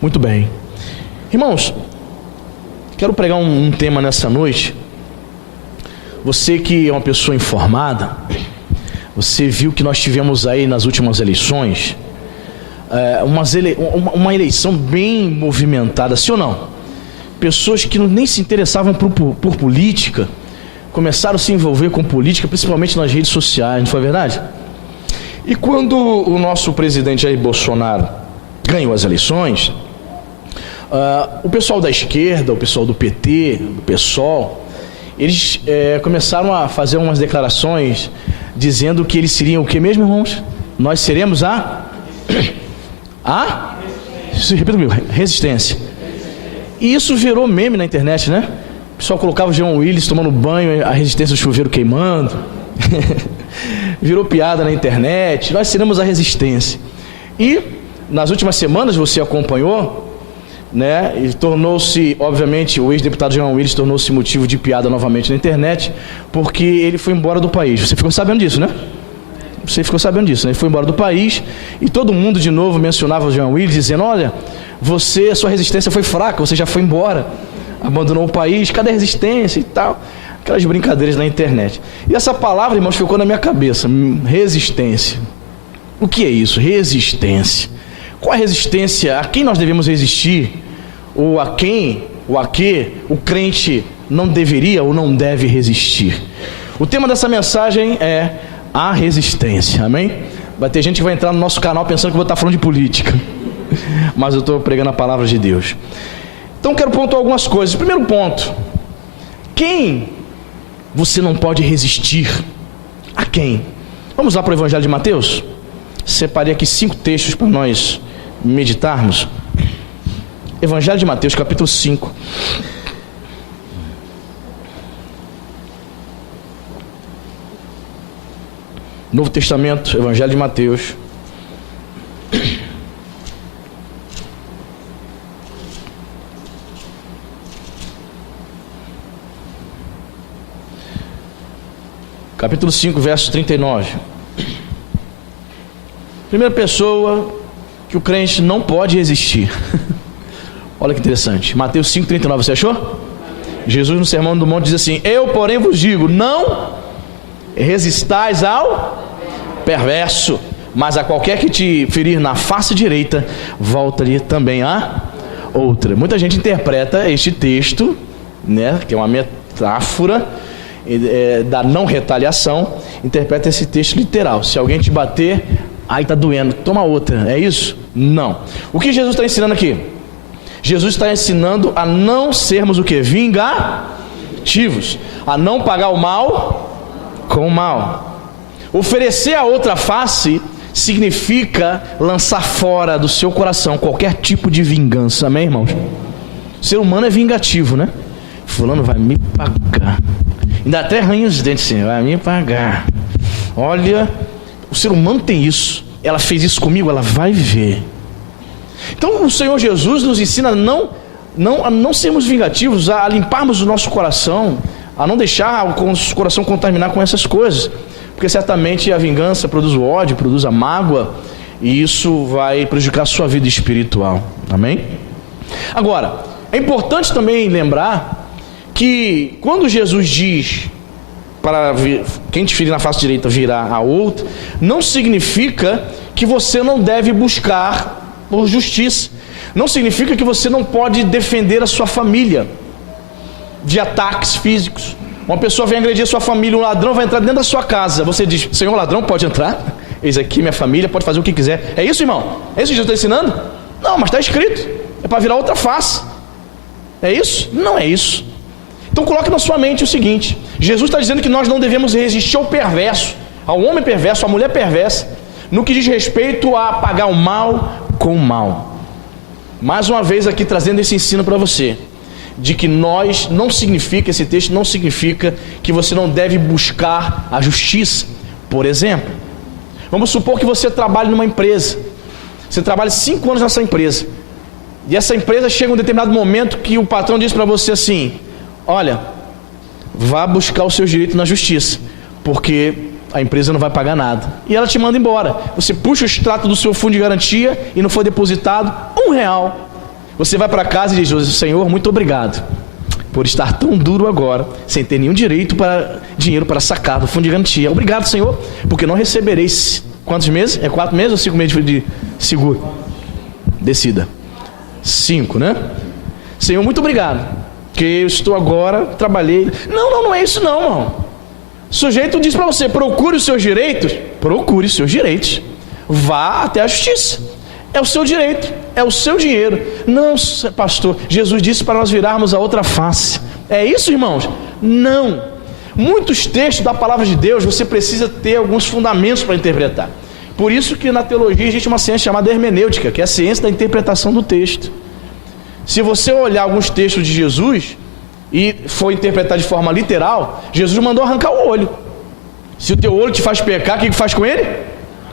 Muito bem. Irmãos, quero pregar um tema nessa noite. Você que é uma pessoa informada, você viu que nós tivemos aí nas últimas eleições uma eleição bem movimentada, sim ou não? Pessoas que nem se interessavam por política começaram a se envolver com política, principalmente nas redes sociais, não foi verdade? E quando o nosso presidente Jair Bolsonaro ganhou as eleições, o pessoal da esquerda, o pessoal do PT, do PSOL, eles começaram a fazer umas declarações dizendo que eles seriam o que mesmo, irmãos? Nós seremos repita comigo, resistência. E isso virou meme na internet, né? O pessoal colocava o Jean Willis tomando banho, a resistência do chuveiro queimando. Virou piada na internet. Nós seremos a resistência. E nas últimas semanas você acompanhou, né? E tornou-se, obviamente, o ex-deputado Jean Willis tornou-se motivo de piada novamente na internet, porque ele foi embora do país. Você ficou sabendo disso, né? Você ficou sabendo disso, né? Ele foi embora do país e todo mundo de novo mencionava o Jean Willis, dizendo: olha, a sua resistência foi fraca, você já foi embora, abandonou o país, cadê a resistência e tal? Aquelas brincadeiras na internet. E essa palavra, irmãos, ficou na minha cabeça: resistência. O que é isso? Resistência. Qual a resistência? A quem nós devemos resistir? Ou a quem, ou a que o crente não deveria ou não deve resistir? O tema dessa mensagem é a resistência, amém? Vai ter gente que vai entrar no nosso canal pensando que eu vou estar falando de política, mas eu estou pregando a palavra de Deus. Então quero pontuar algumas coisas. Primeiro ponto: quem você não pode resistir? A quem? Vamos lá para o Evangelho de Mateus? Separei aqui 5 textos para nós meditarmos. Evangelho de Mateus, capítulo 5. Novo Testamento, Evangelho de Mateus. Capítulo 5, verso 39. Primeira pessoa que o crente não pode resistir. Olha que interessante. Mateus 5, 39, você achou? Jesus no Sermão do Monte diz assim: eu, porém, vos digo, não resistais ao perverso, mas a qualquer que te ferir na face direita, volta-lhe também a outra. Muita gente interpreta este texto, né, que é uma metáfora da não retaliação, interpreta esse texto literal. Se alguém te bater, ai, tá doendo, toma outra. É isso? Não. O que Jesus está ensinando aqui? Jesus está ensinando a não sermos o que? Vingativos. A não pagar o mal com o mal. Oferecer a outra face significa lançar fora do seu coração qualquer tipo de vingança. Amém, irmãos? O ser humano é vingativo, né? Fulano vai me pagar. Ainda até arranha os dentes assim, vai me pagar. Olha, o ser humano tem isso. Ela fez isso comigo, ela vai ver. Então o Senhor Jesus nos ensina a não sermos vingativos, a limparmos o nosso coração, a não deixar o nosso coração contaminar com essas coisas, porque certamente a vingança produz o ódio, produz a mágoa, e isso vai prejudicar a sua vida espiritual. Amém? Agora, é importante também lembrar que quando Jesus diz para quem te ferir na face direita virar a outra, não significa que você não deve buscar por justiça. Não significa que você não pode defender a sua família de ataques físicos. Uma pessoa vem agredir a sua família, um ladrão vai entrar dentro da sua casa. Você diz: Senhor, ladrão pode entrar? Eis aqui minha família, pode fazer o que quiser. É isso, irmão? É isso que Jesus está ensinando? Não, mas está escrito. É para virar outra face. É isso? Não é isso. Então coloque na sua mente o seguinte: Jesus está dizendo que nós não devemos resistir ao perverso, ao homem perverso, à mulher perversa, no que diz respeito a pagar o mal com o mal. Mais uma vez aqui trazendo esse ensino para você, de que nós, não significa, esse texto não significa que você não deve buscar a justiça. Por exemplo, vamos supor que você trabalhe numa empresa, você trabalha 5 anos nessa empresa, e essa empresa chega um determinado momento que o patrão diz para você assim: olha, vá buscar os seus direitos na justiça, porque a empresa não vai pagar nada, e ela te manda embora. Você puxa o extrato do seu fundo de garantia e não foi depositado R$1. Você vai para casa e diz: Senhor, muito obrigado por estar tão duro agora, sem ter nenhum dinheiro para sacar do fundo de garantia. Obrigado, Senhor, porque não recebereis quantos meses? 4 meses ou 5 meses de seguro? Decida. 5, né? Senhor, muito obrigado, que eu estou agora, trabalhei. Não é isso não, irmão. O sujeito diz para você: procure os seus direitos. Procure os seus direitos. Vá até a justiça. É o seu direito, é o seu dinheiro. Não, pastor, Jesus disse para nós virarmos a outra face. É isso, irmãos? Não. Muitos textos da palavra de Deus você precisa ter alguns fundamentos para interpretar. Por isso que na teologia existe uma ciência chamada hermenêutica, que é a ciência da interpretação do texto. Se você olhar alguns textos de Jesus e for interpretar de forma literal, Jesus mandou arrancar o olho. Se o teu olho te faz pecar, o que faz com ele?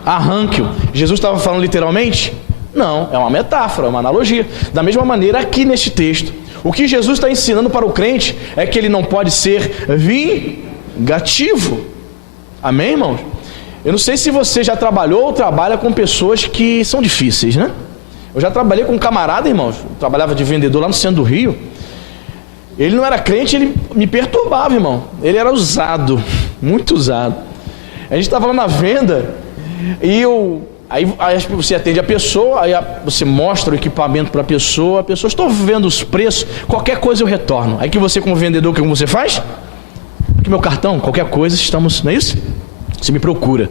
Arranque-o. Jesus estava falando literalmente? Não, é uma metáfora, é uma analogia. Da mesma maneira, aqui neste texto, o que Jesus está ensinando para o crente é que ele não pode ser vingativo. Amém, irmãos? Eu não sei se você já trabalhou ou trabalha com pessoas que são difíceis, né? Eu já trabalhei com um camarada, irmãos, eu trabalhava de vendedor lá no centro do Rio. Ele não era crente, ele me perturbava, irmão. Ele era usado, muito usado. A gente estava lá na venda e aí você atende a pessoa, aí você mostra o equipamento para a pessoa, estou vendo os preços, qualquer coisa eu retorno. Aí que você, como vendedor, o que você faz? Aqui meu cartão, qualquer coisa, estamos, não é isso? Você me procura.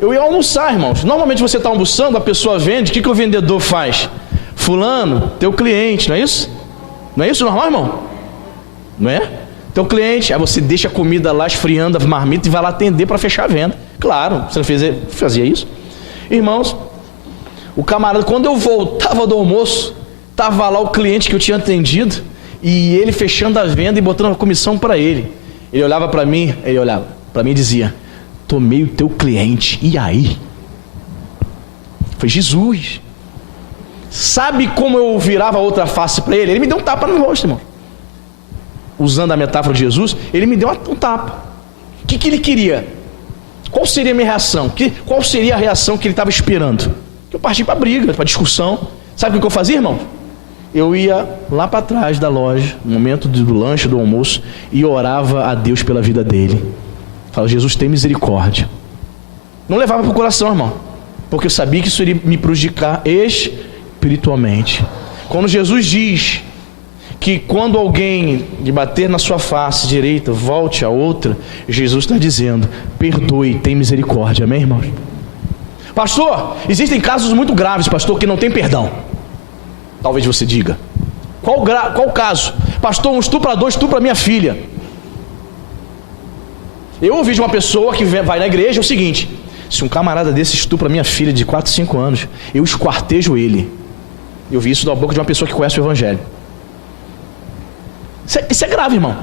Eu ia almoçar, irmãos. Normalmente você está almoçando, a pessoa vende, o que o vendedor faz? Fulano, teu cliente, não é isso? Não é isso normal, irmão? Não é? Teu cliente, aí você deixa a comida lá esfriando, a marmita, e vai lá atender para fechar a venda. Claro, você não fazia isso? Irmãos, o camarada, quando eu voltava do almoço, estava lá o cliente que eu tinha atendido, e ele fechando a venda e botando a comissão para ele. Ele olhava para mim e dizia: tomei o teu cliente, e aí? Foi Jesus. Sabe como eu virava a outra face para ele? Ele me deu um tapa no rosto, irmão. Usando a metáfora de Jesus, ele me deu um tapa. O que ele queria? Qual seria a minha reação? Qual seria a reação que ele estava esperando? Que eu parti para briga, para discussão. Sabe o que eu fazia, irmão? Eu ia lá para trás da loja, no momento do lanche, do almoço, e orava a Deus pela vida dele. Falava: Jesus, tem misericórdia. Não levava para o coração, irmão, porque eu sabia que isso iria me prejudicar espiritualmente. Quando Jesus diz que quando alguém lhe bater na sua face direita, volte a outra, Jesus está dizendo: perdoe, tem misericórdia. Amém, irmãos? Pastor, existem casos muito graves, pastor, que não tem perdão. Talvez você diga: qual caso? Pastor, um estuprador estupra minha filha. Eu ouvi de uma pessoa que vai na igreja o seguinte: se um camarada desse estupra minha filha de 4, 5 anos, eu esquartejo ele. Eu vi isso da boca de uma pessoa que conhece o evangelho. Isso é grave, irmão.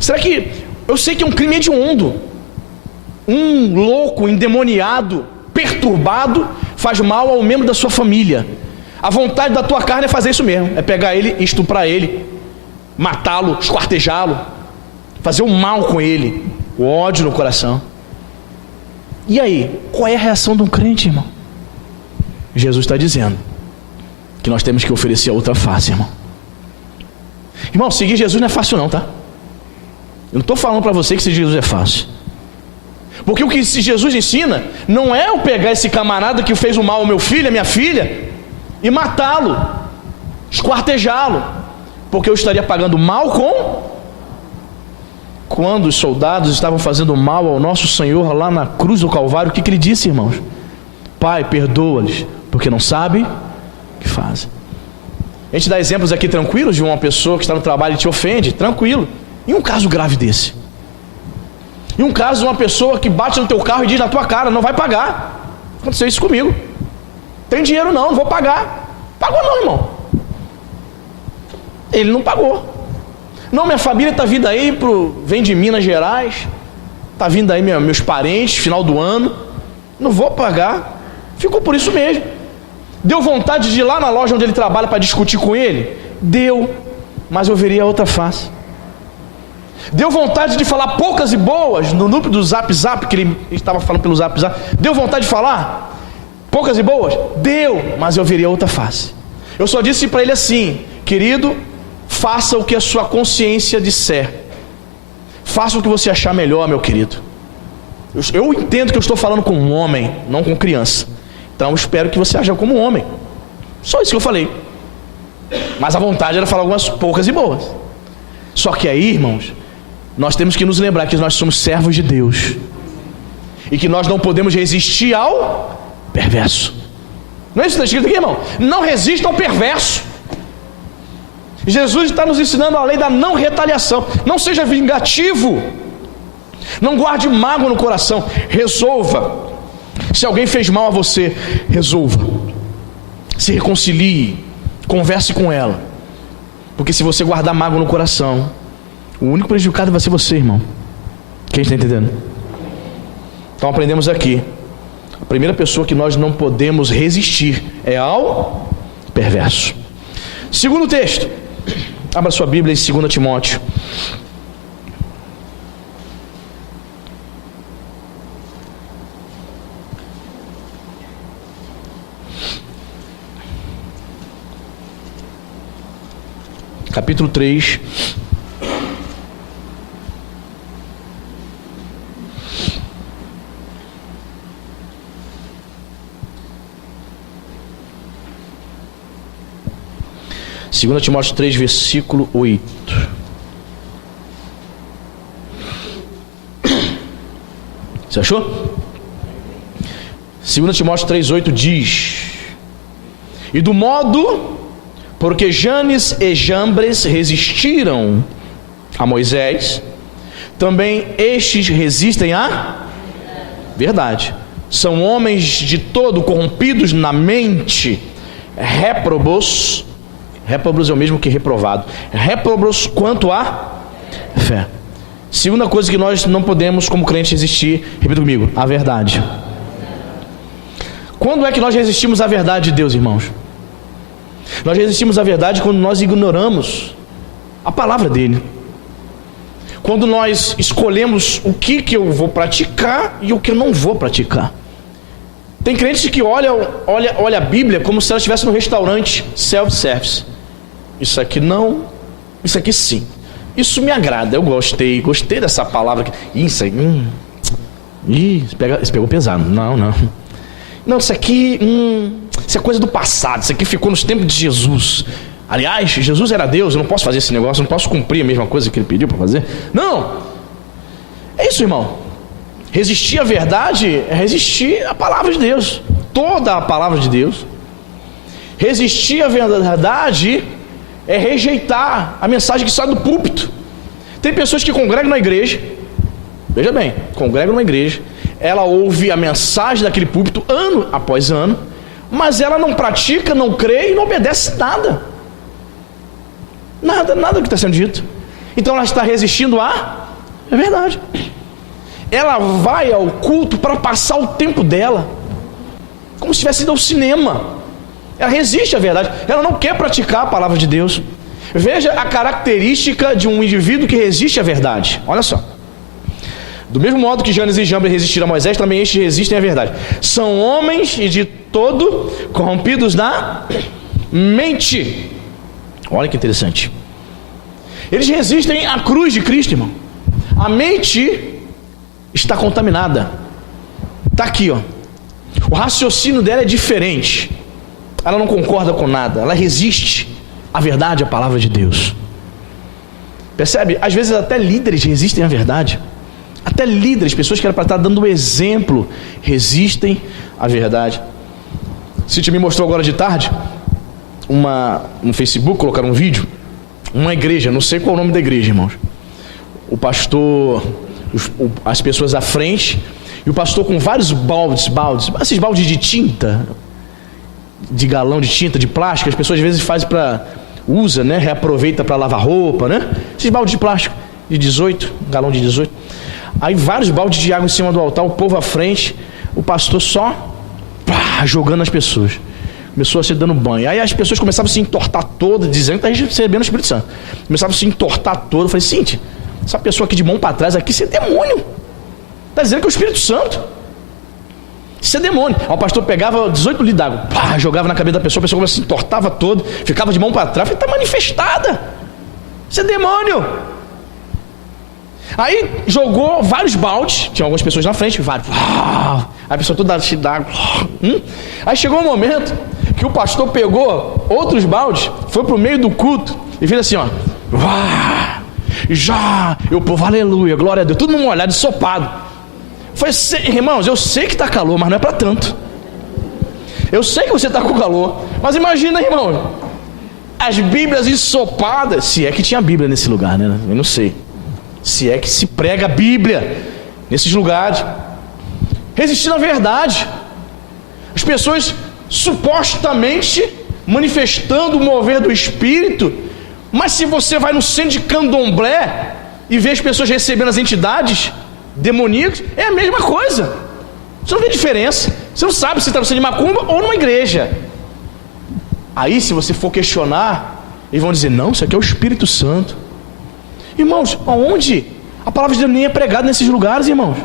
Será que... Eu sei que é um crime hediondo. Um louco, endemoniado, perturbado, faz mal ao membro da sua família. A vontade da tua carne é fazer isso mesmo. É pegar ele, estuprar ele, matá-lo, esquartejá-lo, fazer o mal com ele, o ódio no coração. E aí, qual é a reação de um crente, irmão? Jesus está dizendo que nós temos que oferecer a outra face, irmão. Irmão, seguir Jesus não é fácil não, tá? Eu não estou falando para você que seguir Jesus é fácil. Porque o que Jesus ensina não é eu pegar esse camarada que fez o mal ao meu filho, à minha filha, e matá-lo, esquartejá-lo, porque eu estaria pagando mal com... Quando os soldados estavam fazendo mal ao nosso Senhor lá na cruz do Calvário, o que ele disse, irmãos? Pai, perdoa-lhes, porque não sabem o que fazem. A gente dá exemplos aqui tranquilos de uma pessoa que está no trabalho e te ofende, tranquilo. E um caso grave desse? E um caso de uma pessoa que bate no teu carro e diz na tua cara: não vai pagar. Aconteceu isso comigo. Tem dinheiro não vou pagar. Pagou não, irmão. Ele não pagou. Não, minha família está vindo aí, vem de Minas Gerais, está vindo aí meus parentes, final do ano, não vou pagar. Ficou por isso mesmo. Deu vontade de ir lá na loja onde ele trabalha para discutir com ele? Deu, mas eu veria a outra face. Deu vontade de falar poucas e boas no núcleo do Zap, que ele estava falando pelo Zap. Deu vontade de falar poucas e boas? Deu, mas eu veria a outra face. Eu só disse para ele assim: querido, faça o que a sua consciência disser. Faça o que você achar melhor, meu querido. Eu entendo que eu estou falando com um homem, não com criança. Então eu espero que você haja como um homem. Só isso que eu falei. Mas a vontade era falar algumas poucas e boas. Só que aí, irmãos, nós temos que nos lembrar que nós somos servos de Deus. E que nós não podemos resistir ao perverso. Não é isso que está escrito aqui, irmão? Não resista ao perverso. Jesus está nos ensinando a lei da não retaliação. Não seja vingativo. Não guarde mágoa no coração. Resolva. Se alguém fez mal a você, resolva. Se reconcilie. Converse com ela. Porque se você guardar mágoa no coração, o único prejudicado vai ser você, irmão. Quem está entendendo? Então aprendemos aqui: a primeira pessoa que nós não podemos resistir é ao perverso. Segundo texto, abra sua Bíblia em 2 Timóteo. Capítulo 3. Segunda Timóteo 3, versículo 8. Você achou? 2 Timóteo 3, 8 diz: e do modo porque Janes e Jambres resistiram a Moisés, também estes resistem à verdade. São homens de todo corrompidos na mente, réprobos. Réprobos é o mesmo que reprovado. Réprobos quanto à fé. Segunda coisa que nós não podemos como crentes resistir, repita comigo: a verdade. Quando é que nós resistimos à verdade de Deus, irmãos? Nós resistimos à verdade quando nós ignoramos a palavra dele. Quando nós escolhemos o que eu vou praticar e o que eu não vou praticar. Tem crentes que olha a Bíblia como se ela estivesse no restaurante self-service. Isso aqui não, isso aqui sim. Isso me agrada, eu gostei dessa palavra aqui. Isso aí, isso pegou pesado. Não, isso aqui, isso é coisa do passado, isso aqui ficou nos tempos de Jesus. Aliás, Jesus era Deus, eu não posso fazer esse negócio, eu não posso cumprir a mesma coisa que ele pediu para fazer. Não, é isso, irmão. Resistir à verdade é resistir à palavra de Deus, toda a palavra de Deus. Resistir à verdade é rejeitar a mensagem que sai do púlpito. Tem pessoas que congregam na igreja, veja bem, congregam numa igreja, ela ouve a mensagem daquele púlpito ano após ano, mas ela não pratica, não crê e não obedece nada. Nada do que está sendo dito. Então ela está resistindo à verdade. Ela vai ao culto para passar o tempo dela, como se tivesse ido ao cinema. Ela resiste à verdade, ela não quer praticar a palavra de Deus. Veja a característica de um indivíduo que resiste à verdade. Olha só: do mesmo modo que Janes e Jambres resistiram a Moisés, também estes resistem à verdade. São homens e de todo corrompidos na mente. Olha que interessante. Eles resistem à cruz de Cristo, irmão. A mente está contaminada. Está aqui, ó. O raciocínio dela é diferente. Ela não concorda com nada. Ela resiste à verdade, à palavra de Deus. Percebe? Às vezes até líderes resistem à verdade. Até líderes, pessoas que eram para estar dando um exemplo, resistem à verdade. Cíntia me mostrou agora de tarde no Facebook, colocaram um vídeo, uma igreja, não sei qual é o nome da igreja, irmãos. O pastor, as pessoas à frente, e o pastor com vários baldes, esses baldes de tinta, de galão de tinta, de plástico, as pessoas às vezes fazem usa, né, reaproveita para lavar roupa, né, esses baldes de plástico, de 18, galão de 18, aí vários baldes de água em cima do altar, o povo à frente, o pastor só jogando as pessoas. Começou a se dando banho. Aí as pessoas começavam a se entortar todas, dizendo que está recebendo o Espírito Santo. Começavam a se entortar todas. Eu falei: Cíntia, essa pessoa aqui de mão para trás, aqui, isso é demônio. Está dizendo que é o Espírito Santo. Isso é demônio. Aí o pastor pegava 18 litros d'água, pá, jogava na cabeça da pessoa, a pessoa se entortava todo, ficava de mão para trás, está manifestada. Isso é demônio. Aí jogou vários baldes, tinha algumas pessoas na frente, vários. Aí a pessoa toda cheia d'água. Aí chegou um momento que o pastor pegou outros baldes, foi pro meio do culto e fez assim, ó. Já, e o povo, aleluia, glória a Deus, tudo num olhar ensopado. Foi, irmãos, eu sei que está calor, mas não é para tanto. Eu sei que você está com calor, mas imagina, irmão, as Bíblias ensopadas, se é que tinha Bíblia nesse lugar, né? Eu não sei. Se é que se prega a Bíblia nesses lugares. Resistindo à verdade. As pessoas supostamente manifestando o mover do Espírito, mas se você vai no centro de candomblé e vê as pessoas recebendo as entidades demoníacas, é a mesma coisa. Você não vê diferença. Você não sabe se está no centro de macumba ou numa igreja. Aí se você for questionar, eles vão dizer, não, isso aqui é o Espírito Santo. Irmãos, aonde? A palavra de Deus nem é pregada nesses lugares, irmãos.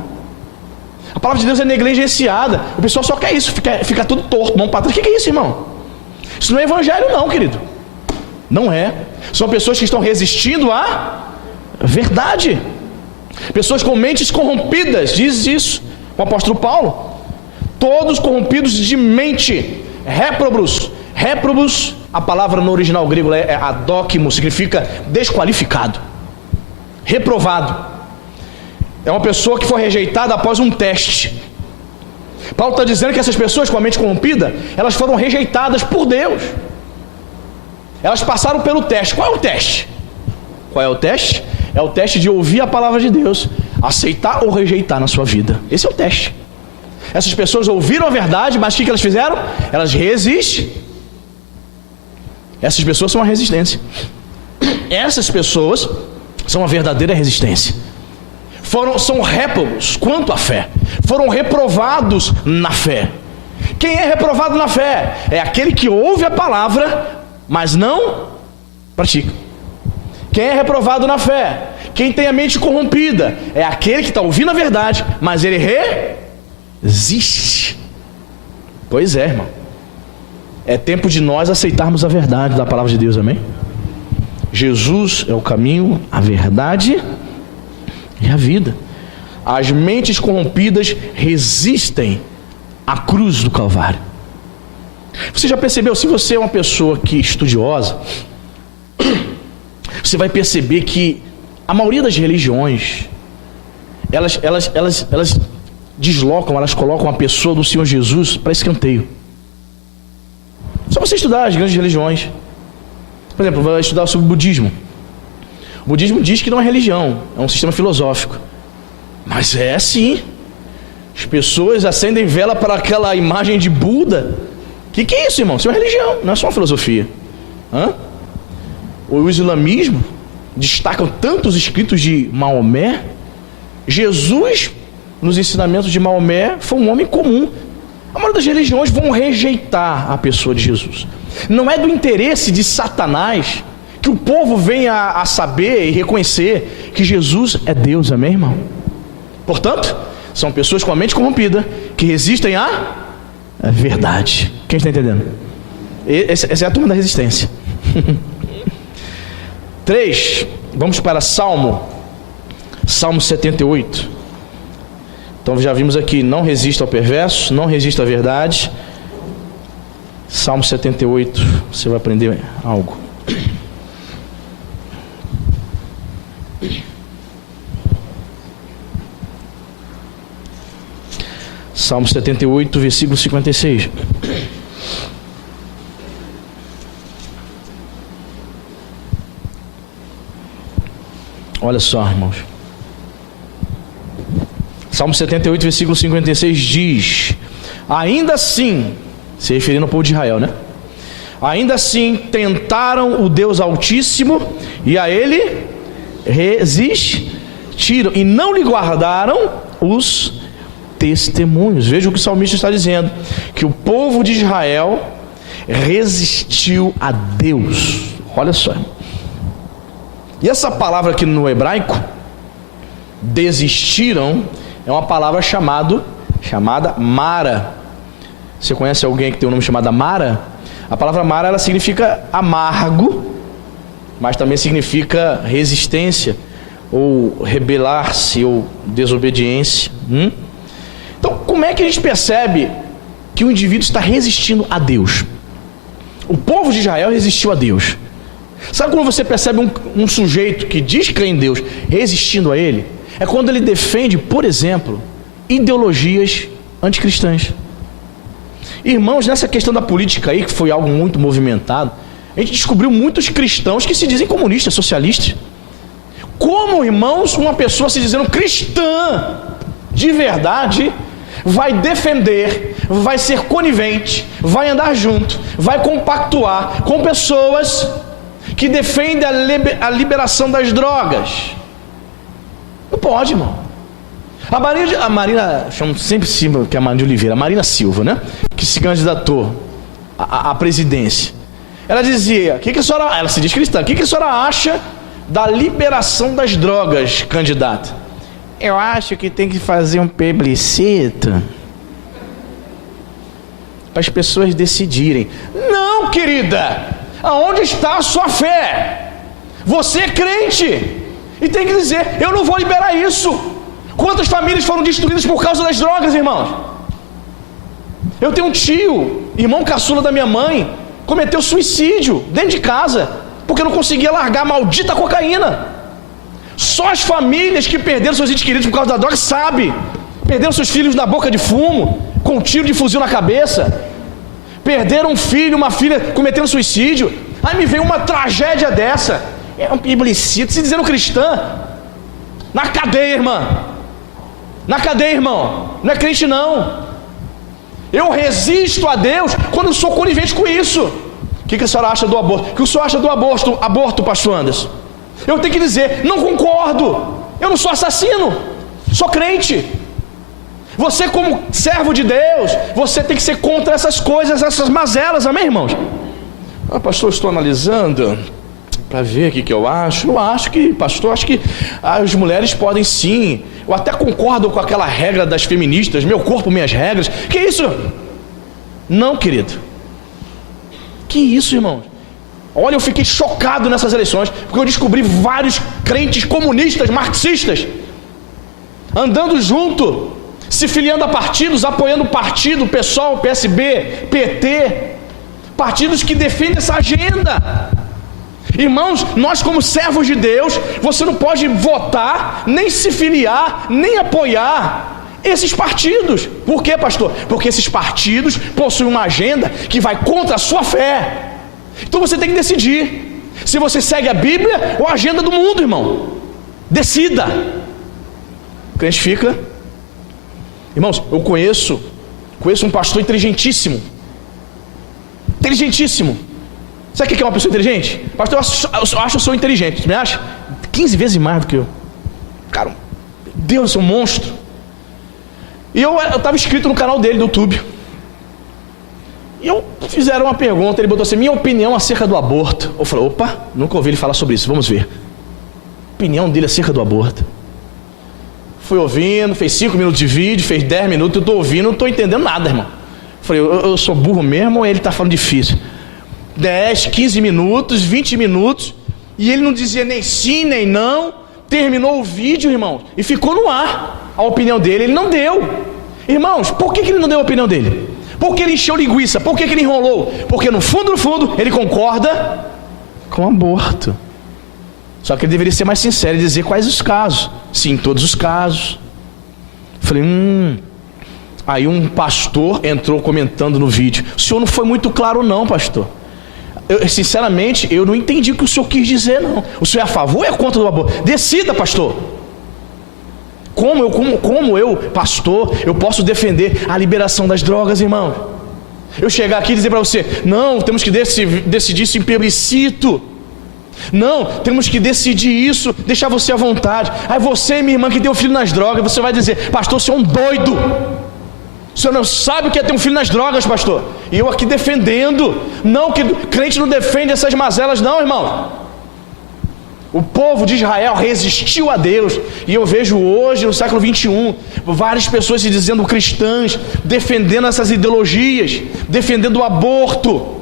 A palavra de Deus é negligenciada. O pessoal só quer isso, fica tudo torto, mão para trás. O que é isso, irmão? Isso não é evangelho não, querido. Não é. São pessoas que estão resistindo à verdade. Pessoas com mentes corrompidas, diz isso o apóstolo Paulo. Todos corrompidos de mente. Réprobos, a palavra no original grego é adóquimo, significa desqualificado, reprovado. É uma pessoa que foi rejeitada após um teste. Paulo está dizendo que essas pessoas com a mente corrompida, elas foram rejeitadas por Deus. Elas passaram pelo teste. Qual é o teste? Qual é o teste? É o teste de ouvir a palavra de Deus, aceitar ou rejeitar na sua vida. Esse é o teste. Essas pessoas ouviram a verdade, mas o que elas fizeram? Elas resistem. Essas pessoas são a resistência. Essas pessoas são a verdadeira resistência. São réprobos quanto à fé. Foram reprovados na fé. Quem é reprovado na fé? É aquele que ouve a palavra, mas não pratica. Quem é reprovado na fé? Quem tem a mente corrompida? É aquele que está ouvindo a verdade, mas ele resiste. Pois é, irmão. É tempo de nós aceitarmos a verdade da palavra de Deus, amém? Jesus é o caminho, a verdade e a vida. As mentes corrompidas resistem à cruz do Calvário. Você já percebeu, se você é uma pessoa que é estudiosa, você vai perceber que a maioria das religiões, elas deslocam, elas colocam a pessoa do Senhor Jesus para escanteio. Só você estudar as grandes religiões. Por exemplo, vai estudar sobre o budismo. O budismo diz que não é religião, é um sistema filosófico. Mas é sim. As pessoas acendem vela para aquela imagem de Buda. O que é isso, irmão? Isso é uma religião, não é só uma filosofia. O islamismo destacam tantos escritos de Maomé. Jesus, nos ensinamentos de Maomé, foi um homem comum. A maioria das religiões vão rejeitar a pessoa de Jesus. Não é do interesse de Satanás que o povo venha a saber e reconhecer que Jesus é Deus, amém, irmão? Portanto, são pessoas com a mente corrompida que resistem à verdade. Quem está entendendo? Essa é a turma da resistência. 3, vamos para Salmo 78. Então já vimos aqui, não resista ao perverso, não resista à verdade. Salmo 78, você vai aprender algo. Salmo 78, versículo 56. Olha só, irmãos. Salmo 78, versículo 56 diz: ainda assim, se referindo ao povo de Israel, né? Ainda assim tentaram o Deus Altíssimo e a ele resistiram e não lhe guardaram os testemunhos. Veja o que o salmista está dizendo, que o povo de Israel resistiu a Deus. Olha só. E essa palavra aqui no hebraico, desistiram, é uma palavra chamada chamada Mara. Você conhece alguém que tem um nome chamado Mara? A palavra Mara, ela significa amargo, mas também significa resistência, ou rebelar-se, ou desobediência. Então, como é que a gente percebe que o indivíduo está resistindo a Deus? O povo de Israel resistiu a Deus. Sabe quando você percebe um sujeito que diz crer em Deus resistindo a Ele? É quando ele defende, por exemplo, ideologias anticristãs. Irmãos, nessa questão da política aí, que foi algo muito movimentado, a gente descobriu muitos cristãos que se dizem comunistas, socialistas. Como, irmãos, uma pessoa se dizendo cristã de verdade vai defender, vai ser conivente, vai andar junto, vai compactuar com pessoas que defendem a liberação das drogas? Não pode, irmão. A Marina, chamo sempre que é a Marina Oliveira, a Marina Silva, né? Que se candidatou à presidência. Ela dizia, ela se diz cristã, o que a senhora acha da liberação das drogas, candidata? Eu acho que tem que fazer um plebiscito para as pessoas decidirem. Não, querida! Aonde está a sua fé? Você é crente e tem que dizer, eu não vou liberar isso. Quantas famílias foram destruídas por causa das drogas, irmãos? Eu tenho um tio, irmão caçula da minha mãe, cometeu suicídio dentro de casa, porque não conseguia largar a maldita cocaína. Só as famílias que perderam seus entes queridos por causa da droga sabem. Perderam seus filhos na boca de fumo, com um tiro de fuzil na cabeça. Perderam um filho, uma filha cometendo suicídio. Aí me veio uma tragédia dessa. É um plebiscito, se dizendo cristã. Na cadeia, irmã. Na cadeia, irmão. Não é crente, não. Eu resisto a Deus quando eu sou conivente com isso. O que a senhora acha do aborto? O que o senhor acha do aborto, pastor Anderson? Eu tenho que dizer, não concordo. Eu não sou assassino, sou crente. Você, como servo de Deus, você tem que ser contra essas coisas, essas mazelas, amém, irmãos? Pastor, estou analisando para ver o que eu acho. Eu acho que, pastor, acho que as mulheres podem sim. Eu até concordo com aquela regra das feministas, meu corpo, minhas regras. Que isso? Não, querido. Que isso, irmãos? Olha, eu fiquei chocado nessas eleições, porque eu descobri vários crentes comunistas, marxistas, andando junto, se filiando a partidos, apoiando partido, PSOL, PSB, PT, partidos que defendem essa agenda. Irmãos, nós como servos de Deus, você não pode votar, nem se filiar, nem apoiar esses partidos. Por quê, pastor? Porque esses partidos possuem uma agenda que vai contra a sua fé. Então você tem que decidir se você segue a Bíblia ou a agenda do mundo, irmão. Decida. O crente fica. Irmãos, eu conheço um pastor inteligentíssimo. Sabe o que é uma pessoa inteligente? Pastor, eu acho que eu sou inteligente. Você me acha? 15 vezes mais do que eu. Cara, Deus, é um monstro. E eu estava inscrito no canal dele do YouTube. E eu fizeram uma pergunta, ele botou assim, minha opinião acerca do aborto. Eu falei, opa, nunca ouvi ele falar sobre isso, vamos ver. Opinião dele acerca do aborto. Fui ouvindo, fez 5 minutos de vídeo, fez 10 minutos, eu estou ouvindo, não estou entendendo nada, irmão. Falei, eu sou burro mesmo ou ele está falando difícil? 10, 15 minutos, 20 minutos, e ele não dizia nem sim, nem não. Terminou o vídeo, irmão, e ficou no ar. A opinião dele, ele não deu. Irmãos, por que ele não deu a opinião dele? Por que ele encheu linguiça? Por que ele enrolou? Porque no fundo, ele concorda com o aborto. Só que ele deveria ser mais sincero e dizer quais os casos. Sim, todos os casos. Falei, Aí um pastor entrou comentando no vídeo. O senhor não foi muito claro não, pastor. Sinceramente, eu não entendi o que o senhor quis dizer, não. O senhor é a favor ou é contra do aborto? Decida, pastor. Como eu, pastor, eu posso defender a liberação das drogas, irmão? Eu chegar aqui e dizer para você, não, temos que decidir isso em plebiscito. Não, temos que decidir isso, deixar você à vontade. Aí você, minha irmã, que tem um filho nas drogas, você vai dizer, pastor, você é um doido. O senhor não sabe o que é ter um filho nas drogas, pastor. E eu aqui defendendo. Não, que crente não defende essas mazelas não, irmão. O povo de Israel resistiu a Deus. E eu vejo hoje, no século 21, várias pessoas se dizendo cristãs, defendendo essas ideologias, defendendo o aborto.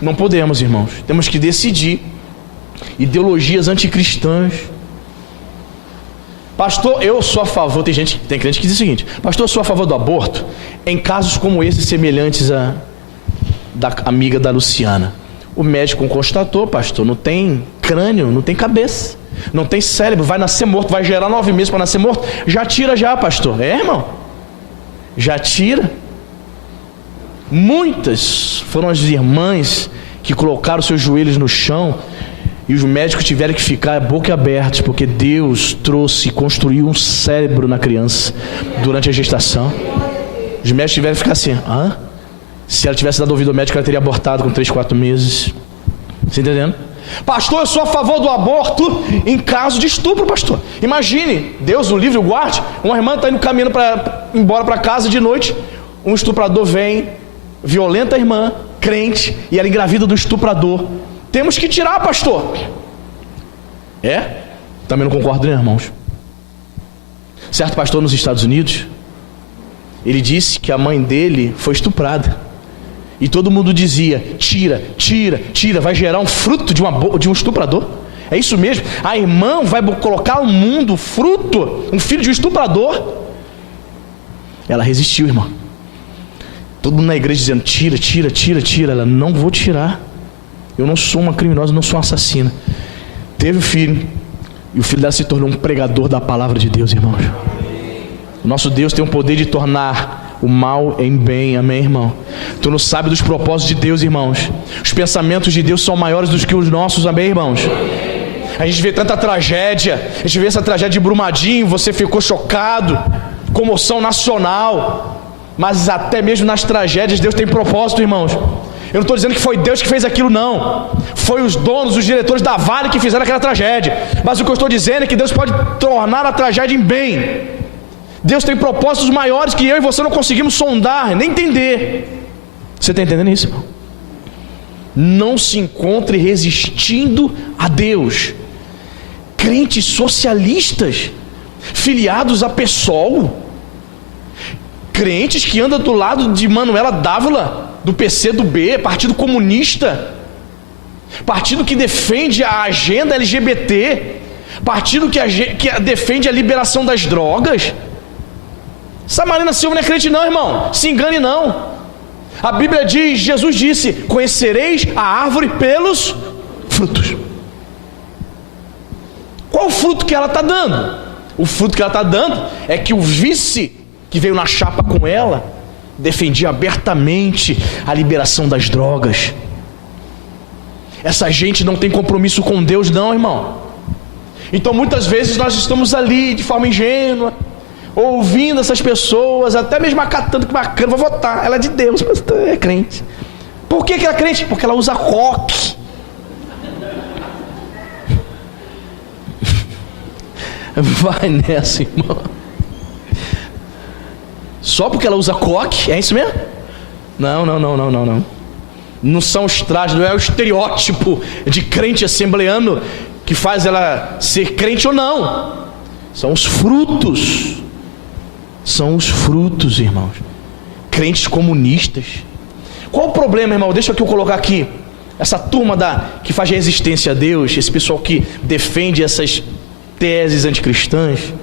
Não podemos, irmãos. Temos que decidir. Ideologias anticristãs. Pastor, eu sou a favor. Tem crente que diz o seguinte: pastor, eu sou a favor do aborto em casos como esse, semelhantes a da amiga da Luciana. O médico constatou: pastor, não tem crânio, não tem cabeça, não tem cérebro, vai nascer morto, vai gerar 9 meses para nascer morto. Já tira já, pastor. É, irmão, já tira. Muitas foram as irmãs que colocaram seus joelhos no chão e os médicos tiveram que ficar boca aberta, porque Deus trouxe e construiu um cérebro na criança durante a gestação. Os médicos tiveram que ficar assim: hã? Se ela tivesse dado ouvido ao médico, ela teria abortado com 3, 4 meses. Você entendendo? Pastor, eu sou a favor do aborto em caso de estupro, pastor. Imagine, Deus o livre, o guarde. Uma irmã está indo caminhando embora para casa de noite. Um estuprador vem, violenta a irmã, crente, e ela engravida do estuprador. Temos que tirar, pastor. É? Também não concordo, né, irmãos? Certo pastor nos Estados Unidos, ele disse que a mãe dele foi estuprada. E todo mundo dizia: tira, tira, tira, vai gerar um fruto de um estuprador. É isso mesmo, a irmã vai colocar no mundo fruto, um filho de um estuprador. Ela resistiu, irmão. Todo mundo na igreja dizendo: tira, tira, tira, tira. Ela: não vou tirar, eu não sou uma criminosa, não sou uma assassina. Teve o filho, e o filho dela se tornou um pregador da palavra de Deus, irmãos. O nosso Deus tem o poder de tornar o mal em bem, amém, irmão? Tu não sabe dos propósitos de Deus, irmãos. Os pensamentos de Deus são maiores do que os nossos, amém, irmãos? A gente vê tanta tragédia, a gente vê essa tragédia de Brumadinho, você ficou chocado, comoção nacional, mas até mesmo nas tragédias Deus tem propósito, irmãos. Eu não estou dizendo que foi Deus que fez aquilo, não. Foi os donos, os diretores da Vale que fizeram aquela tragédia. Mas o que eu estou dizendo é que Deus pode tornar a tragédia em bem. Deus tem propósitos maiores que eu e você não conseguimos sondar, nem entender. Você está entendendo isso, irmão? Não se encontre resistindo a Deus. Crentes socialistas, filiados a PSOL, crentes que andam do lado de Manuela Dávila, do PCdoB, Partido Comunista, partido que defende a agenda LGBT, partido que defende a liberação das drogas. Samarina Silva não é crente não, irmão. Se engane não. A Bíblia diz, Jesus disse: conhecereis a árvore pelos frutos. Qual o fruto que ela está dando? O fruto que ela está dando é que o vice que veio na chapa com ela defendia abertamente a liberação das drogas. Essa gente não tem compromisso com Deus não, irmão. Então muitas vezes nós estamos ali de forma ingênua, ouvindo essas pessoas, até mesmo acatando que bacana, vou votar, ela é de Deus, mas é crente. Por que ela é crente? Porque ela usa coque. Vai nessa, irmão. Só porque ela usa coque, é isso mesmo? Não. Não são os trajes, não é o estereótipo de crente assembleano que faz ela ser crente ou não. São os frutos. São os frutos, irmãos. Crentes comunistas. Qual o problema, irmão? Deixa eu colocar aqui. Essa turma que faz resistência a Deus, esse pessoal que defende essas teses anticristãs.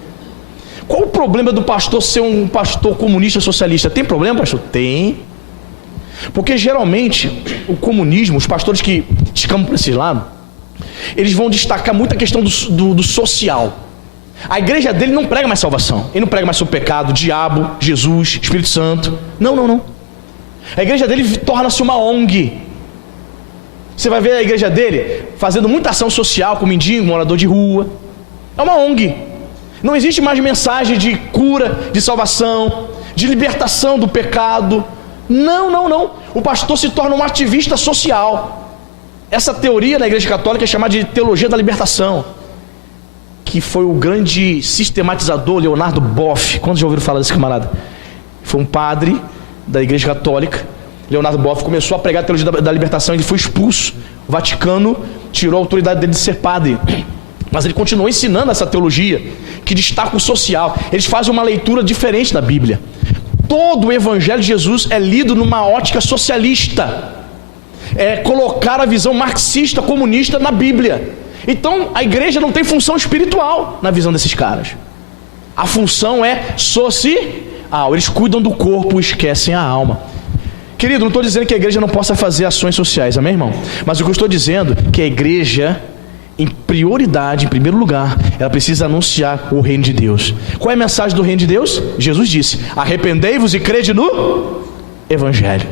Qual o problema do pastor ser um pastor comunista socialista? Tem problema, pastor? Tem. Porque geralmente o comunismo, os pastores que escamam para esse lado, eles vão destacar muito a questão do social. A igreja dele não prega mais salvação. Ele não prega mais sobre pecado, diabo, Jesus, Espírito Santo. Não. A igreja dele torna-se uma ONG. Você vai ver a igreja dele fazendo muita ação social com mendigo, morador de rua. É uma ONG. Não existe mais mensagem de cura, de salvação, de libertação do pecado. Não. O pastor se torna um ativista social. Essa teoria na igreja católica é chamada de teologia da libertação, que foi o grande sistematizador Leonardo Boff. Quantos já ouviram falar desse camarada? Foi um padre da igreja católica Leonardo Boff começou a pregar a teologia da libertação, ele foi expulso. O Vaticano tirou a autoridade dele de ser padre. Mas ele continuou ensinando essa teologia que destaca o social. Eles fazem uma leitura diferente da Bíblia. Todo o Evangelho de Jesus é lido numa ótica socialista. É colocar a visão marxista, comunista na Bíblia. Então a igreja não tem função espiritual na visão desses caras. A função é social. Eles cuidam do corpo, esquecem a alma. Querido, não estou dizendo que a igreja não possa fazer ações sociais, amém, irmão? Mas o que eu estou dizendo é que a igreja, em prioridade, em primeiro lugar, ela precisa anunciar o reino de Deus. Qual é a mensagem do reino de Deus? Jesus disse: arrependei-vos e crede no Evangelho.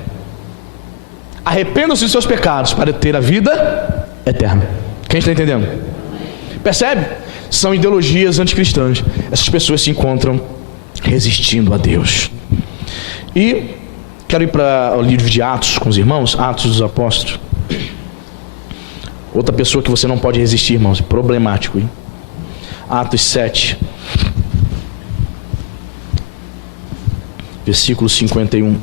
Arrependam-se dos seus pecados para ter a vida eterna. Quem está entendendo? Percebe? São ideologias anticristãs. Essas pessoas se encontram resistindo a Deus. E quero ir para o livro de Atos com os irmãos, Atos dos Apóstolos. Outra pessoa que você não pode resistir, irmãos, problemático, hein? Atos 7, versículo 51.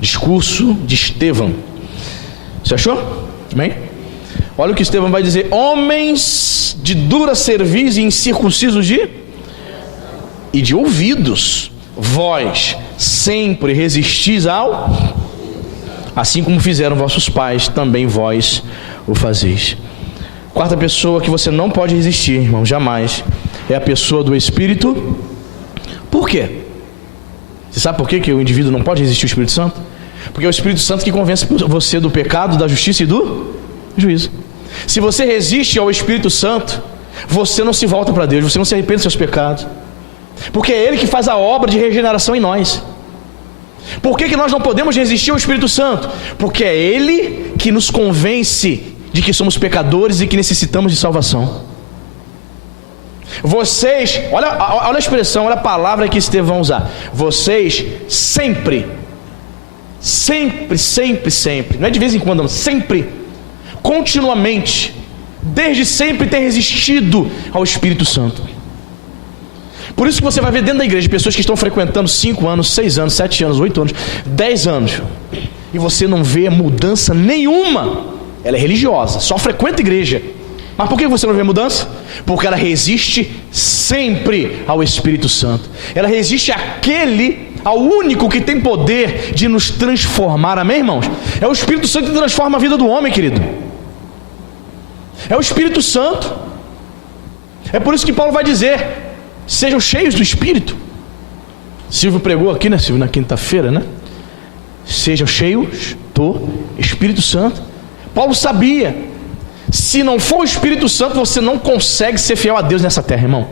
Discurso de Estevão. Você achou? Amém? Olha o que Estevão vai dizer: homens de dura cerviz e incircuncisos e de ouvidos, vós sempre resistis ao, assim como fizeram vossos pais, também vós o fazeis. Quarta pessoa que você não pode resistir, irmão, jamais, é a pessoa do Espírito. Por quê? Você sabe por quê que o indivíduo não pode resistir ao Espírito Santo? Porque é o Espírito Santo que convence você do pecado, da justiça e do juízo. Se você resiste ao Espírito Santo, você não se volta para Deus, você não se arrepende dos seus pecados. Porque é Ele que faz a obra de regeneração em nós. Por que nós não podemos resistir ao Espírito Santo? Porque é Ele que nos convence de que somos pecadores e que necessitamos de salvação. Vocês, olha a expressão, olha a palavra que Estevão vai usar. Vocês sempre, não é de vez em quando, não, sempre, continuamente, desde sempre tem resistido ao Espírito Santo. Por isso que você vai ver dentro da igreja pessoas que estão frequentando 5 anos, 6 anos, 7 anos, 8 anos, 10 anos, e você não vê mudança nenhuma. Ela é religiosa, só frequenta a igreja. Mas por que você não vê mudança? Porque ela resiste sempre ao Espírito Santo. Ela resiste ao único que tem poder de nos transformar, amém, irmãos? É o Espírito Santo que transforma a vida do homem, querido. É o Espírito Santo. É por isso que Paulo vai dizer: sejam cheios do Espírito. Silvio pregou aqui, né, Silvio, na quinta-feira, né? Sejam cheios do Espírito Santo. Paulo sabia: se não for o Espírito Santo, você não consegue ser fiel a Deus nessa terra, irmão.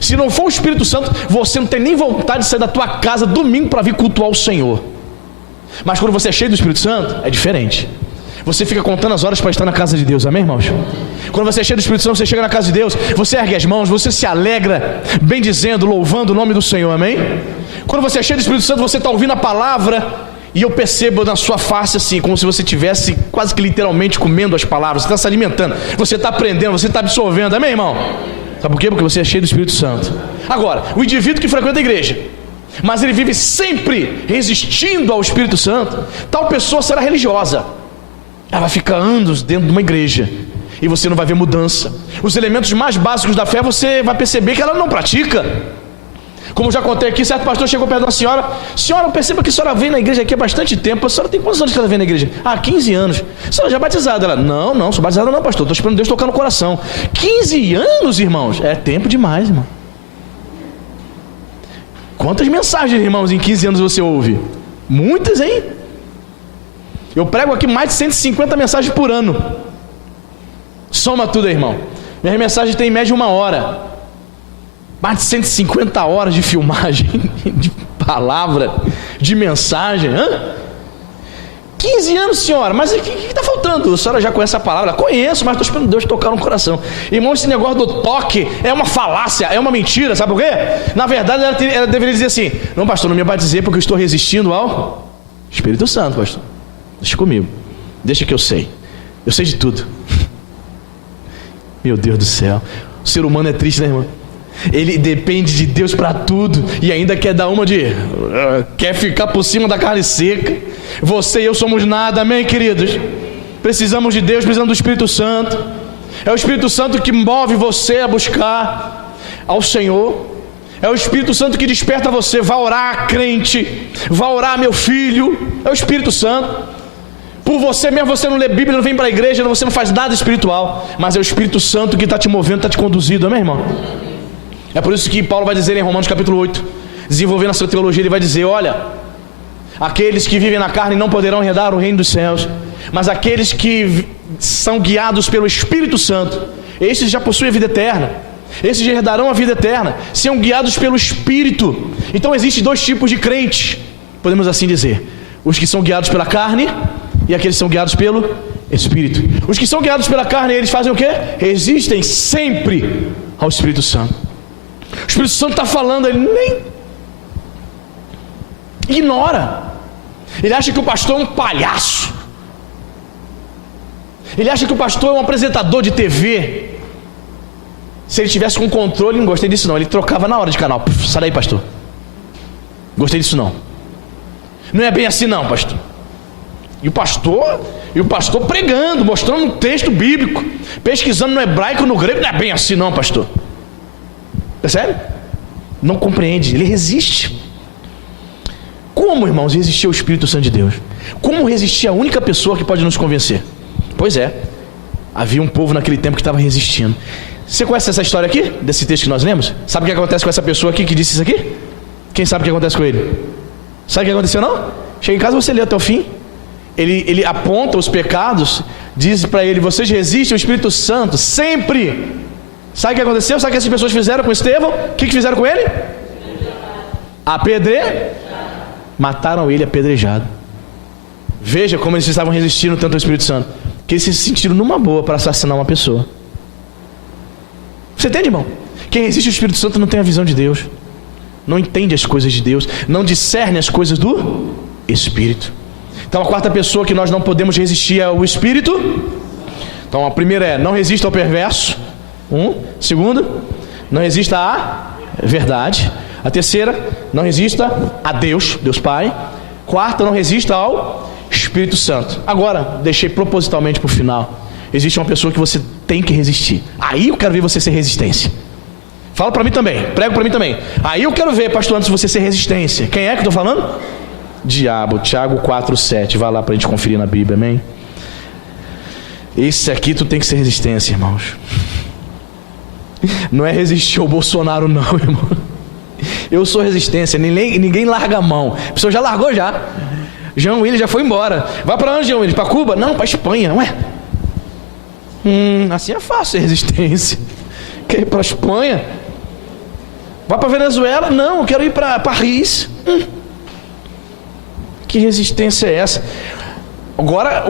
Se não for o Espírito Santo, você não tem nem vontade de sair da tua casa domingo para vir cultuar o Senhor. Mas quando você é cheio do Espírito Santo, é diferente. Você fica contando as horas para estar na casa de Deus, amém, irmãos? Quando você é cheio do Espírito Santo, você chega na casa de Deus, você ergue as mãos, você se alegra, bendizendo, louvando o nome do Senhor, amém? Quando você é cheio do Espírito Santo, você está ouvindo a palavra, e eu percebo na sua face assim, como se você estivesse quase que literalmente comendo as palavras. Você está se alimentando, você está aprendendo, você está absorvendo, amém, irmão? Sabe por quê? Porque você é cheio do Espírito Santo. Agora, o indivíduo que frequenta a igreja, mas ele vive sempre resistindo ao Espírito Santo, tal pessoa será religiosa. Ela vai ficar anos dentro de uma igreja e você não vai ver mudança. Os elementos mais básicos da fé você vai perceber que ela não pratica. Como já contei aqui, certo pastor chegou perto de uma senhora: senhora, eu percebo que a senhora vem na igreja aqui há bastante tempo. A senhora tem quantos anos que ela vem na igreja? 15 anos. A senhora já é batizada? Ela: não, sou batizada não, pastor, estou esperando Deus tocar no coração. 15 anos, irmãos? É tempo demais, irmão. Quantas mensagens, irmãos, em 15 anos você ouve? Muitas, hein? Eu prego aqui mais de 150 mensagens por ano. Soma tudo aí, irmão. Minhas mensagens têm em média 1 hora. Mais de 150 horas de filmagem, de palavra, de mensagem. 15 anos, senhora, mas o que está faltando? A senhora já conhece a palavra? Conheço, mas estou esperando Deus tocar no coração. Irmão, esse negócio do toque é uma falácia, é uma mentira, sabe por quê? Na verdade, ela deveria dizer assim: não, pastor, não me batizei porque eu estou resistindo ao Espírito Santo, pastor. Deixa comigo. Deixa que eu sei. Eu sei de tudo. Meu Deus do céu. O ser humano é triste, né, irmão? Ele depende de Deus para tudo e ainda quer dar uma de... quer ficar por cima da carne seca. Você e eu somos nada, amém, queridos? Precisamos de Deus, precisamos do Espírito Santo. É o Espírito Santo que move você a buscar ao Senhor. É o Espírito Santo que desperta você. Vá orar, crente. Vá orar, meu filho. É o Espírito Santo. Por você mesmo, você não lê Bíblia, não vem para a igreja, você não faz nada espiritual, mas é o Espírito Santo que está te movendo, está te conduzindo, amém, irmão? É por isso que Paulo vai dizer em Romanos capítulo 8, desenvolvendo a sua teologia, ele vai dizer: olha, aqueles que vivem na carne não poderão herdar o reino dos céus, mas aqueles que são guiados pelo Espírito Santo, esses já possuem a vida eterna, esses já herdarão a vida eterna, são guiados pelo Espírito. Então existem dois tipos de crentes, podemos assim dizer: os que são guiados pela carne e aqueles que são guiados pelo Espírito. Os que são guiados pela carne, eles fazem o quê? Resistem sempre ao Espírito Santo. O Espírito Santo está falando, ele nem ignora. Ele acha que o pastor é um palhaço. Ele acha que o pastor é um apresentador de TV. Se ele tivesse com controle, não gostei disso não, ele trocava na hora de canal. Sai daí, pastor. Gostei disso não. Não é bem assim não, pastor. E o pastor pregando, mostrando um texto bíblico, pesquisando no hebraico, no grego. Não é bem assim não, pastor. Percebe? Não compreende, ele resiste. Como, irmãos, resistir ao Espírito Santo de Deus? Como resistir à única pessoa que pode nos convencer? Pois é, havia um povo naquele tempo que estava resistindo. Você conhece essa história aqui, desse texto que nós lemos? Sabe o que acontece com essa pessoa aqui que disse isso aqui? Quem sabe o que acontece com ele? Sabe o que aconteceu não? Chega em casa, você lê até o fim. Ele aponta os pecados, diz para ele: vocês resistem ao Espírito Santo sempre. Sabe o que aconteceu? Sabe o que essas pessoas fizeram com Estevão? O que fizeram com ele? Mataram ele apedrejado. Veja como eles estavam resistindo tanto ao Espírito Santo, que eles se sentiram numa boa para assassinar uma pessoa. Você entende, irmão? Quem resiste ao Espírito Santo não tem a visão de Deus, não entende as coisas de Deus, não discerne as coisas do Espírito. Então a quarta pessoa que nós não podemos resistir é o Espírito. Então a primeira é: não resista ao perverso. Segundo, não resista à verdade. A terceira, não resista a Deus, Deus Pai. Quarta, não resista ao Espírito Santo. Agora, deixei propositalmente para o final. Existe uma pessoa que você tem que resistir. Aí eu quero ver você ser resistência. Fala para mim também, prego para mim também. Aí eu quero ver, pastor, antes de você ser resistência. Quem é que eu estou falando? Diabo. Tiago 4:7. Vai lá para a gente conferir na Bíblia, amém? Esse aqui tu tem que ser resistência, irmãos. Não é resistir ao Bolsonaro não, irmão. Eu sou resistência, ninguém larga a mão. A pessoa já largou já. Jean Willis já foi embora. Vai para onde, Jean Willis? Para Cuba? Não, para Espanha. Ué? Assim é fácil ser resistência. Quer ir para a Espanha? Vai para Venezuela? Não, eu quero ir para Paris. Que resistência é essa? Agora,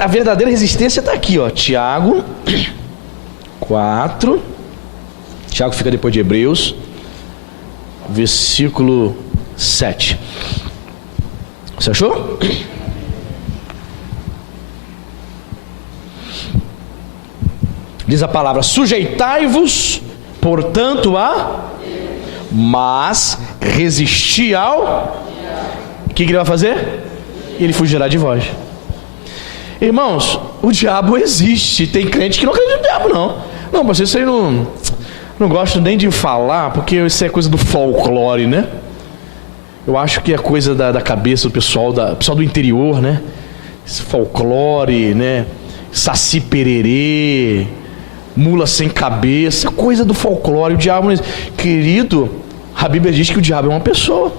a verdadeira resistência está aqui, ó. Tiago 4. Tiago fica depois de Hebreus, versículo 7. Você achou? Diz a palavra: sujeitai-vos, portanto, mas resisti ao... O que ele vai fazer? Ele fugirá de vós. Irmãos, o diabo existe. Tem crente que não acredita no diabo, não. Não, mas isso aí não gosto nem de falar, porque isso é coisa do folclore, né? Eu acho que é coisa da cabeça do pessoal do interior, né? Esse folclore, né? Saci pererê, mula sem cabeça, coisa do folclore. O diabo, querido, a Bíblia diz que o diabo é uma pessoa.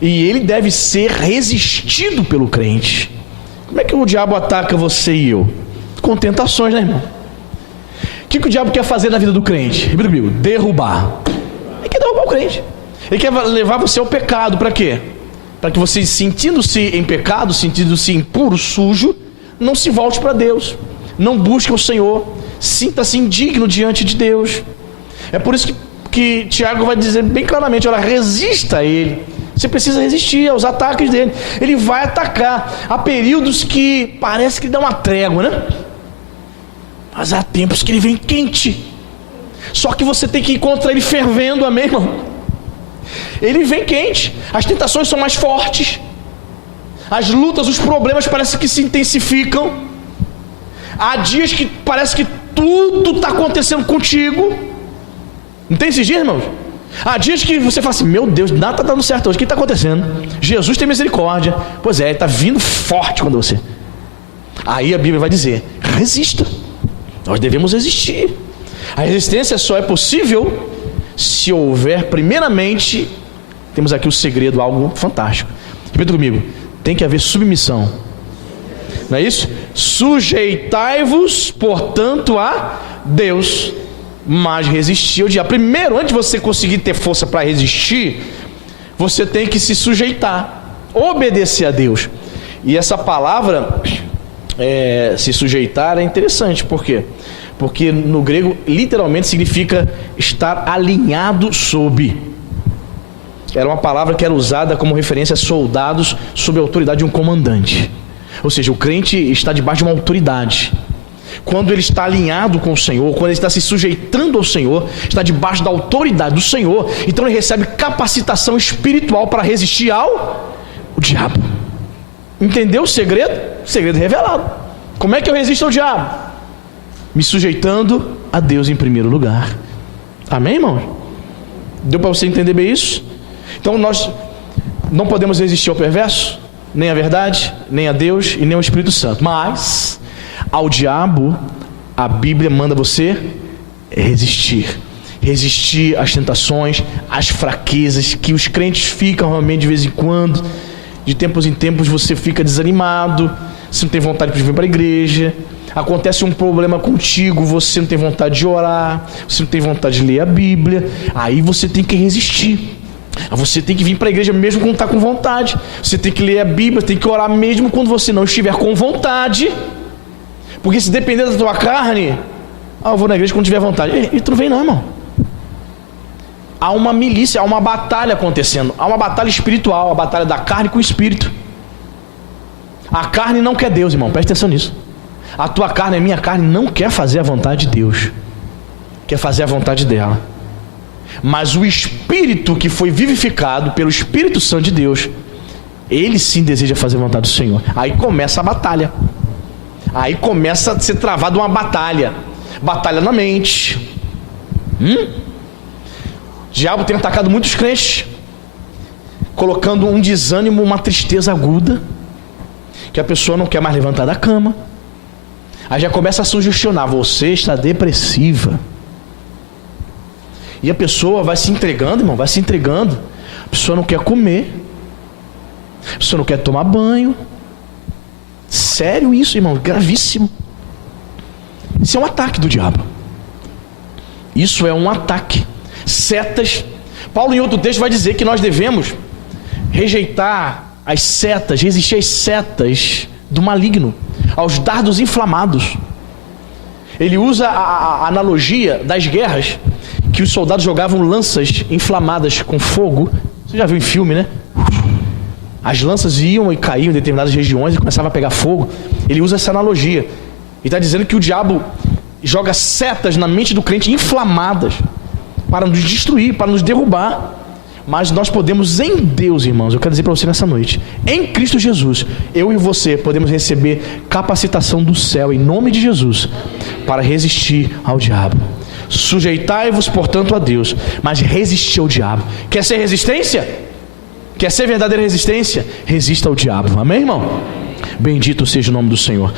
E ele deve ser resistido pelo crente. Como é que o diabo ataca você e eu? Com tentações, né, irmão? O que o diabo quer fazer na vida do crente? Repita comigo: derrubar. Ele quer derrubar o crente. Ele quer levar você ao pecado. Para quê? Para que você, sentindo-se em pecado, sentindo-se impuro, sujo, não se volte para Deus, não busque o Senhor, sinta-se indigno diante de Deus. É por isso que Tiago vai dizer bem claramente: olha, resista a ele, Você precisa resistir aos ataques dele. Ele vai atacar. Há períodos que parece que dá uma trégua, né? Mas há tempos que ele vem quente. Só que você tem que ir contra ele fervendo, amém, irmão? Ele vem quente. As tentações são mais fortes. As lutas, os problemas parecem que se intensificam. Há dias que parece que tudo está acontecendo contigo. Não tem esses dias, irmãos? Há dias que você fala assim, meu Deus, nada está dando certo hoje, o que está acontecendo? Jesus tem misericórdia. Pois é, ele está vindo forte quando você. Aí a Bíblia vai dizer, resista. Nós devemos resistir. A resistência só é possível se houver, primeiramente, temos aqui o segredo, algo fantástico. Repita comigo, tem que haver submissão. Não é isso? Sujeitai-vos, portanto, a Deus, mas resistir ao diabo. Primeiro, antes de você conseguir ter força para resistir, você tem que se sujeitar, obedecer a Deus. E essa palavra, se sujeitar, é interessante. Por quê? Porque no grego, literalmente, significa estar alinhado sob. Era uma palavra que era usada como referência a soldados sob a autoridade de um comandante. Ou seja, o crente está debaixo de uma autoridade. Quando ele está alinhado com o Senhor, quando ele está se sujeitando ao Senhor, está debaixo da autoridade do Senhor, então ele recebe capacitação espiritual para resistir ao diabo. Entendeu o segredo? O segredo revelado. Como é que eu resisto ao diabo? Me sujeitando a Deus em primeiro lugar. Amém, irmão? Deu para você entender bem isso? Então nós não podemos resistir ao perverso, nem à verdade, nem a Deus e nem ao Espírito Santo. Mas ao diabo, a Bíblia manda você resistir. Resistir às tentações, às fraquezas que os crentes ficam realmente de vez em quando. De tempos em tempos você fica desanimado, você não tem vontade de vir para a igreja. Acontece um problema contigo, você não tem vontade de orar, você não tem vontade de ler a Bíblia. Aí você tem que resistir. Você tem que vir para a igreja mesmo quando está com vontade. Você tem que ler a Bíblia, tem que orar mesmo quando você não estiver com vontade. Porque se depender da tua carne, eu vou na igreja quando tiver vontade. E tu não vem não, irmão. Há uma milícia, há uma batalha acontecendo. Há uma batalha espiritual, a batalha da carne com o espírito. A carne não quer Deus, irmão, presta atenção nisso. A tua carne, a minha carne, não quer fazer a vontade de Deus. Quer fazer a vontade dela. Mas o Espírito que foi vivificado pelo Espírito Santo de Deus, ele sim deseja fazer a vontade do Senhor. Aí começa a batalha. Aí começa a ser travada uma batalha. Batalha na mente. O diabo tem atacado muitos crentes, colocando um desânimo, uma tristeza aguda, que a pessoa não quer mais levantar da cama. Aí já começa a sugestionar, você está depressiva. E a pessoa vai se entregando, irmão, vai se entregando. A pessoa não quer comer, a pessoa não quer tomar banho. Sério isso, irmão, gravíssimo. Isso é um ataque do diabo. Isso é um ataque. Setas. Paulo em outro texto vai dizer que nós devemos rejeitar as setas, resistir às setas do maligno, aos dardos inflamados. Ele usa a analogia das guerras, que os soldados jogavam lanças inflamadas com fogo. Você já viu em filme, né? As lanças iam e caíam em determinadas regiões e começava a pegar fogo. Ele usa essa analogia. Ele está dizendo que o diabo joga setas na mente do crente inflamadas para nos destruir, para nos derrubar. Mas nós podemos em Deus, irmãos, eu quero dizer para você nessa noite, em Cristo Jesus, eu e você podemos receber capacitação do céu em nome de Jesus para resistir ao diabo. Sujeitai-vos, portanto, a Deus, mas resistir ao diabo. Quer ser resistência? Quer ser verdadeira resistência? Resista ao diabo. Amém, irmão? Bendito seja o nome do Senhor.